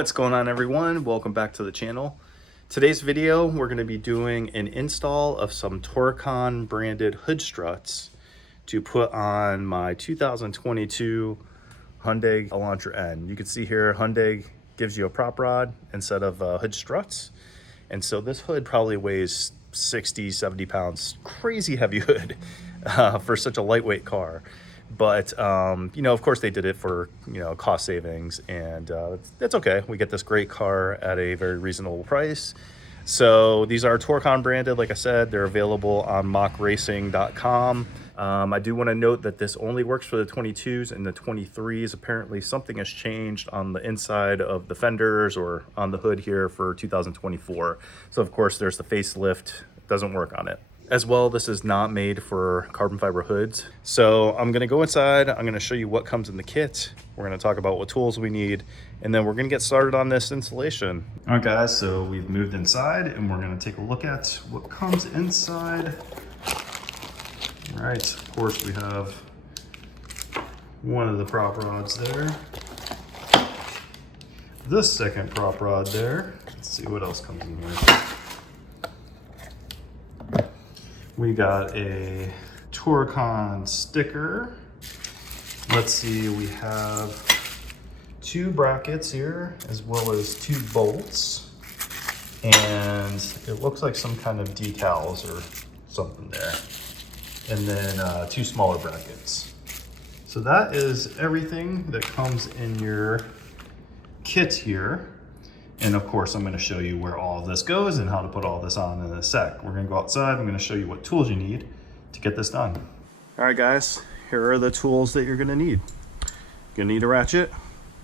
What's going on, everyone? Welcome back to the channel. Today's video, we're going to be doing an install of some Torcon branded hood struts to put on my 2022 Hyundai Elantra N. You can see here Hyundai gives you a prop rod instead of hood struts, and so this hood probably weighs 60-70 pounds. Crazy heavy hood for such a lightweight car. But, you know, of course they did it for, cost savings, and that's okay. We get this great car at a very reasonable price. So these are Torcon branded. Like I said, they're available on mokracing.com. I do want to note that this only works for the 22s and the 23s. Apparently something has changed on the inside of the fenders or on the hood here for 2024. So of course there's the facelift, doesn't work on it. As well, this is not made for carbon fiber hoods. So I'm gonna go inside, I'm gonna show you what comes in the kit. We're gonna talk about what tools we need, and then we're gonna get started on this installation. All right guys, so we've moved inside and we're gonna take a look at what comes inside. All right, of course we have one of the prop rods there. The second prop rod there. Let's see what else comes in here. We got a Torcon sticker. Let's see, we have 2 brackets here, as well as 2 bolts. And it looks like some kind of decals or something there. And then 2 smaller brackets. So that is everything that comes in your kit here. And of course, I'm going to show you where all of this goes and how to put all this on in a sec. We're going to go outside. I'm going to show you what tools you need to get this done. All right, guys, here are the tools that you're going to need. You're going to need a ratchet.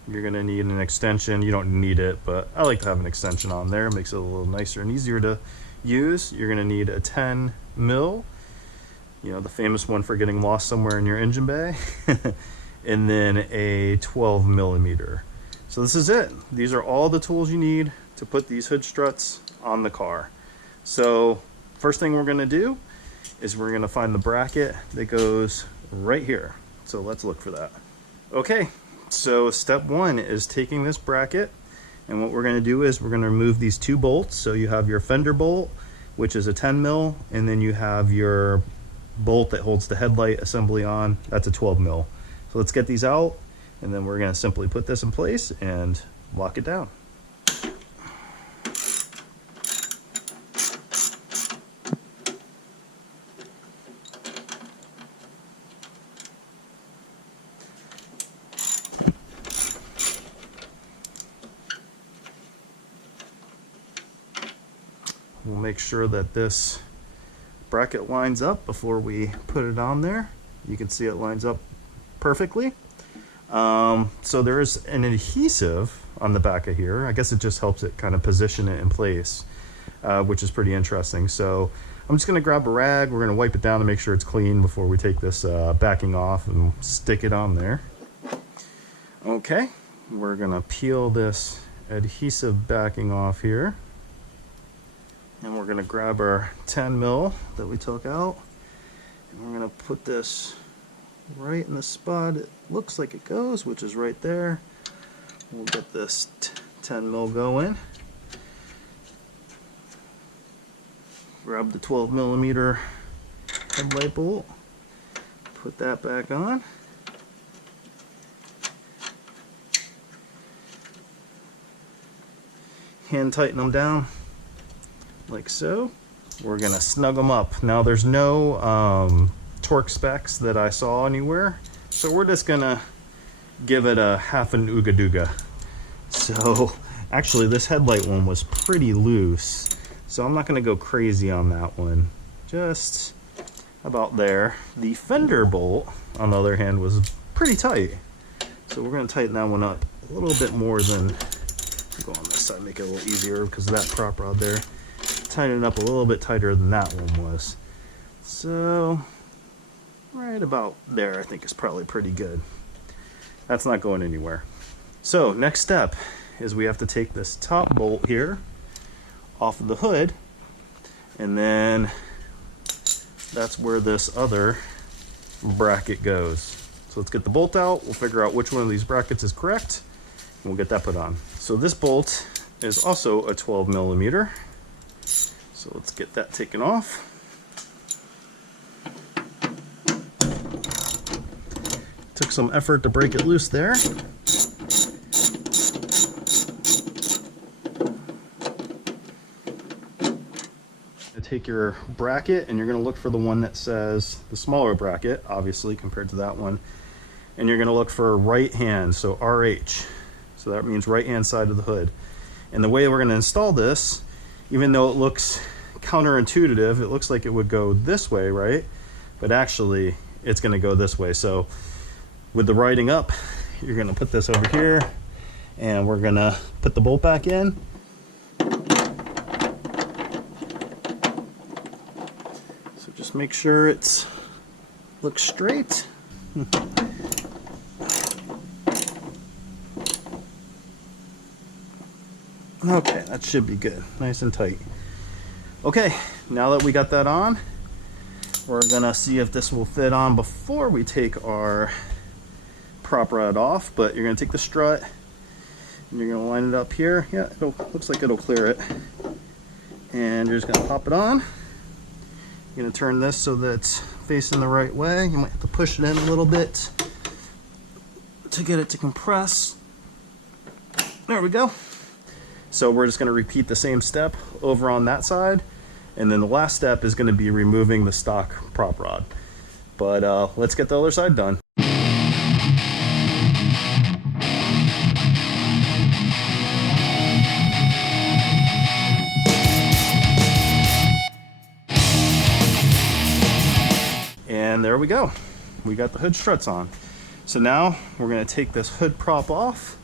You're going to need an extension. You don't need it, but I like to have an extension on there. It makes it a little nicer and easier to use. You're going to need a 10 mil, the famous one for getting lost somewhere in your engine bay, and then a 12 millimeter. So this is it. These are all the tools you need to put these hood struts on the car. So first thing we're going to do is we're going to find the bracket that goes right here. So let's look for that. Okay, so step 1 is taking this bracket, and what we're going to do is we're going to remove these 2 bolts. So you have your fender bolt, which is a 10 mil, and then you have your bolt that holds the headlight assembly on. That's a 12 mil. So let's get these out. And then we're going to simply put this in place and lock it down. We'll make sure that this bracket lines up before we put it on there. You can see it lines up perfectly. So there's an adhesive on the back of here. I guess it just helps it kind of position it in place, which is pretty interesting. So I'm just going to grab a rag. We're going to wipe it down to make sure it's clean before we take this backing off and stick it on there. Okay, we're going to peel this adhesive backing off here. And we're going to grab our 10 mil that we took out. And we're going to put this right in the spot it looks like it goes, which is right there. We'll get this 10 mil going. Grab the 12 millimeter headlight bolt, put that back on. Hand tighten them down like so. We're gonna snug them up. Now there's no torque specs that I saw anywhere, so we're just gonna give it a half an ooga dooga. So actually this headlight one was pretty loose, so I'm not gonna go crazy on that one, just about there. The fender bolt on the other hand was pretty tight, so we're gonna tighten that one up a little bit more than, go on this side, make it a little easier because of that prop rod there. Tighten it up a little bit tighter than that one was. So right about there I think is probably pretty good. That's not going anywhere. So next step is we have to take this top bolt here off of the hood, and then that's where this other bracket goes. So let's get the bolt out, we'll figure out which one of these brackets is correct, and we'll get that put on. So this bolt is also a 12 millimeter. So let's get that taken off. Took some effort to break it loose there. Take your bracket and you're going to look for the one that says the smaller bracket, obviously, compared to that one. And you're going to look for right hand, so RH. So that means right hand side of the hood. And the way we're going to install this, even though it looks counterintuitive, it looks like it would go this way, right? But actually, it's going to go this way. So with the writing up, you're going to put this over here, and we're going to put the bolt back in. So just make sure it's looks straight. Okay, that should be good, nice and tight. Okay, now that we got that on, we're gonna see if this will fit on before we take our prop rod off. But you're gonna take the strut and you're gonna line it up here. Yeah, it looks like it'll clear it. And you're just gonna pop it on. You're gonna turn this so that it's facing the right way. You might have to push it in a little bit to get it to compress. There we go. So we're just going to repeat the same step over on that side, and then the last step is going to be removing the stock prop rod. But let's get the other side done. And there we go. We got the hood struts on. So now we're going to take this hood prop off.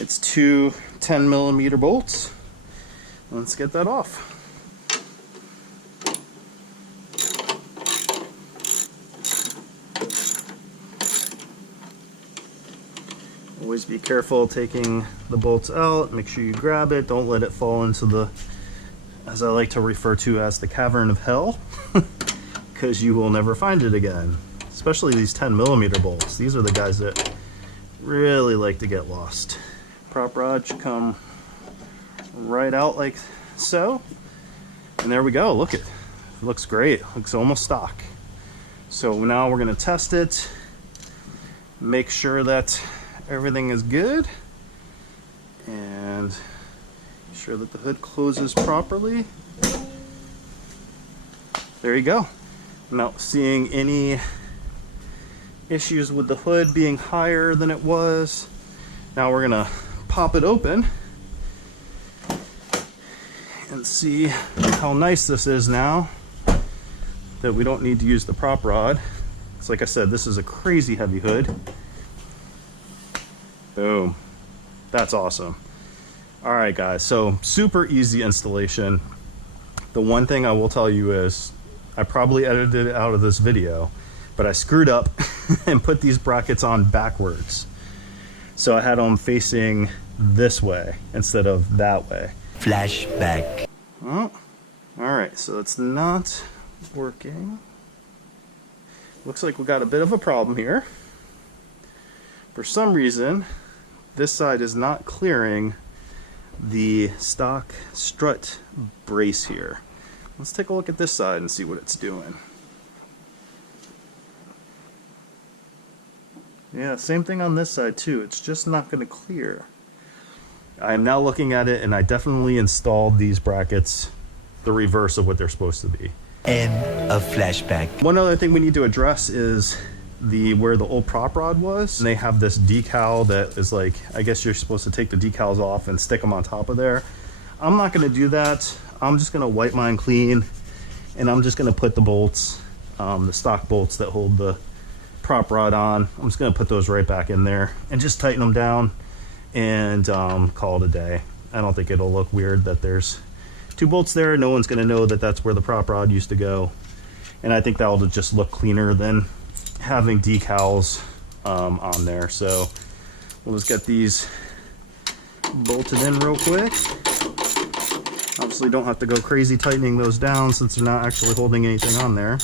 It's two 10 millimeter bolts. Let's get that off. Always be careful taking the bolts out. Make sure you grab it. Don't let it fall into the, as I like to refer to as, the cavern of hell, because you will never find it again. Especially these 10 millimeter bolts. These are the guys that really like to get lost. Prop rod should come right out like so. And there we go. Look, it looks great. Looks almost stock. So now we're going to test it. Make sure that everything is good. And make sure that the hood closes properly. There you go. I'm not seeing any issues with the hood being higher than it was. Now we're going to pop it open and see how nice this is now that we don't need to use the prop rod. It's like I said, this is a crazy heavy hood. Boom. That's awesome. All right, guys, so super easy installation. The one thing I will tell you is I probably edited it out of this video, but I screwed up and put these brackets on backwards. So I had them facing this way instead of that way. Flashback. Oh, all right, so it's not working. Looks like we got a bit of a problem here. For some reason, this side is not clearing the stock strut brace here. Let's take a look at this side and see what it's doing. Yeah, same thing on this side too. It's just not going to clear. I am now looking at it, and I definitely installed these brackets the reverse of what they're supposed to be. End of flashback. One other thing we need to address is where the old prop rod was. And they have this decal that is like, I guess you're supposed to take the decals off and stick them on top of there. I'm not going to do that. I'm just going to wipe mine clean, and I'm just going to put the bolts, the stock bolts that hold the prop rod on. I'm just going to put those right back in there and just tighten them down and call it a day. I don't think it'll look weird that there's two bolts there. No one's going to know that that's where the prop rod used to go, and I think that'll just look cleaner than having decals on there. So we'll just get these bolted in real quick. Obviously don't have to go crazy tightening those down since they're not actually holding anything on there.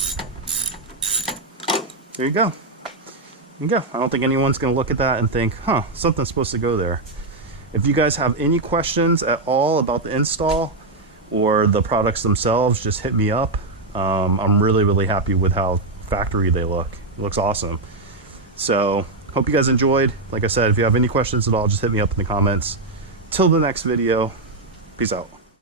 There you go. There you go. I don't think anyone's going to look at that and think, huh, something's supposed to go there. If you guys have any questions at all about the install or the products themselves, just hit me up. I'm really happy with how factory they look. It looks awesome. So hope you guys enjoyed. Like I said, if you have any questions at all, just hit me up in the comments. Till the next video, peace out.